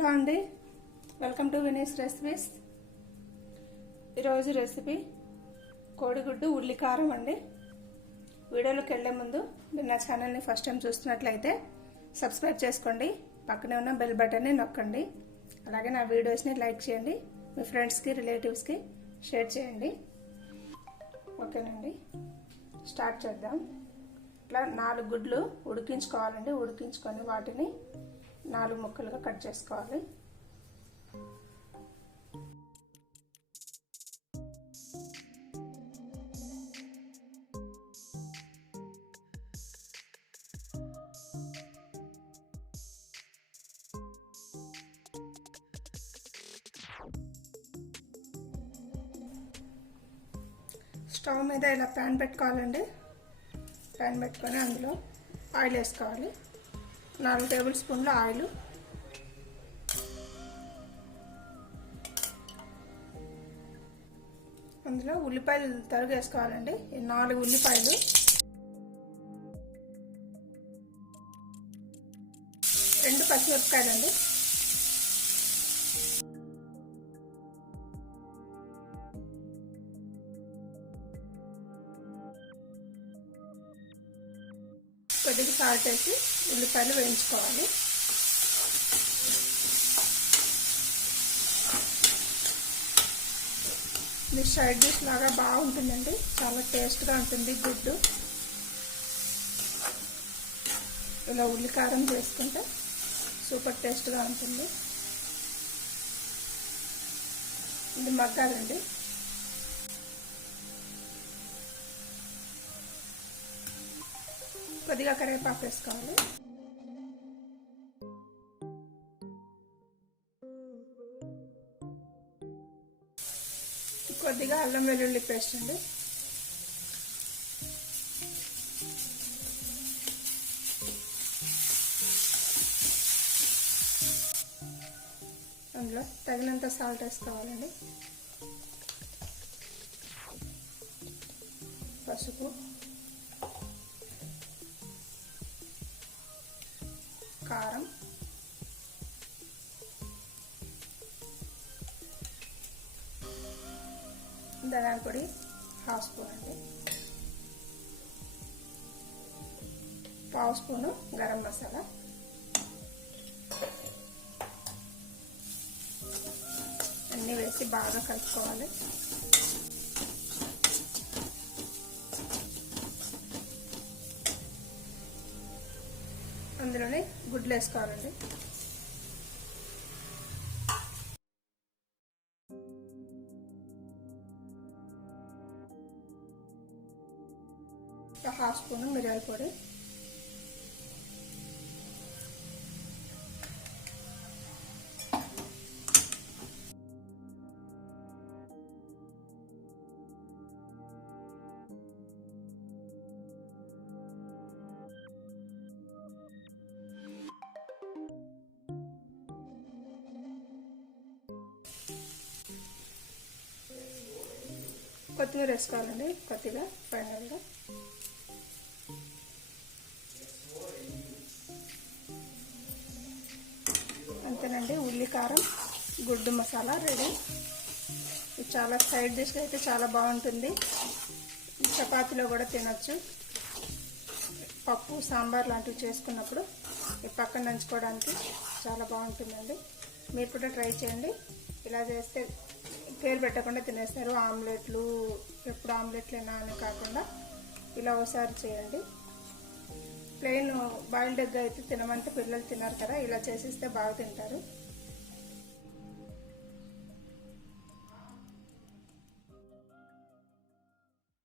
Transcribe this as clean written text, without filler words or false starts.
Hello అండి, welcome to Vini's recipes. ఈరోజు recipe కోడిగుడ్డు ఉల్లి కారం అండి. వీడియోలోకి వెళ్ళే ముందు మీరు నా ఛానల్ని ఫస్ట్ టైం చూస్తున్నట్లయితే సబ్స్క్రైబ్ చేసుకోండి, పక్కనే ఉన్న బెల్ బటన్ని నొక్కండి. అలాగే నా వీడియోస్ని లైక్ చేయండి, మీ ఫ్రెండ్స్కి రిలేటివ్స్కి షేర్ చేయండి. ఓకేనండి, స్టార్ట్ చేద్దాం. ఇట్లా 4 గుడ్లు ఉడికించుకోవాలండి. ఉడికించుకొని వాటిని 4 ముక్కలుగా కట్ చేసుకోవాలి. స్టవ్ మీద ఇలా ప్యాన్ పెట్టుకోవాలండి. ప్యాన్ పెట్టుకొని అందులో ఆయిల్ వేసుకోవాలి. 4 టేబుల్ స్పూన్ల ఆయిల్. అందులో ఉల్లిపాయలు తరుగు వేసుకోవాలండి. 4 ఉల్లిపాయలు, 2 పచ్చిమిరపకాయలండి, కొద్దిగా సాల్ట్ వేసి ఉల్లిపాయలు వేయించుకోవాలి. ఇది సైడ్ డిష్ లాగా బాగుంటుందండి, చాలా టేస్ట్గా ఉంటుంది. గుడ్డు ఇలా ఉల్లి కారం చేసుకుంటే సూపర్ టేస్ట్గా ఉంటుంది. ఇది మగ్గాలండి. కొద్దిగా కరివేపాకు వేసుకోవాలి. కొద్దిగా అల్లం వెల్లుల్లి పేస్ట్ అండి. అందులో తగినంత సాల్ట్ వేసుకోవాలండి. పసుపు, కారం, ధనియాల పొడి 1/2 స్పూన్ అండి, 1/2 స్పూను గరం మసాలా, అన్నీ వేసి బాగా కలుపుకోవాలి. అందులోనే గుడ్లు వేసుకోవాలండి. ఒక 1/2 స్పూన్ మిరియాల పొడి, కొత్తిమీర వేసుకోవాలండి కొద్దిగా ఫైనల్గా. అంతేనండి, ఉల్లి కారం గుడ్డు మసాలా రెడీ. ఇది చాలా సైడ్ డిష్ అయితే చాలా బాగుంటుంది. చపాతీలో కూడా తినొచ్చు. పప్పు సాంబార్ లాంటివి చేసుకున్నప్పుడు ఈ పక్కన నంచుకోవడానికి చాలా బాగుంటుందండి. మీరు కూడా ట్రై చేయండి. ఇలా చేస్తే పేరు పెట్టకుండా తినేస్తారు. ఆమ్లెట్లు ఎప్పుడు ఆమ్లెట్లేనా అని కాకుండా ఇలా ఒకసారి చేయండి. ప్లెయిన్ బాయిల్డ్ ఎగ్ అయితే తినమంటే పిల్లలు తిన్నారు కదా, ఇలా చేసిస్తే బాగా తింటారు.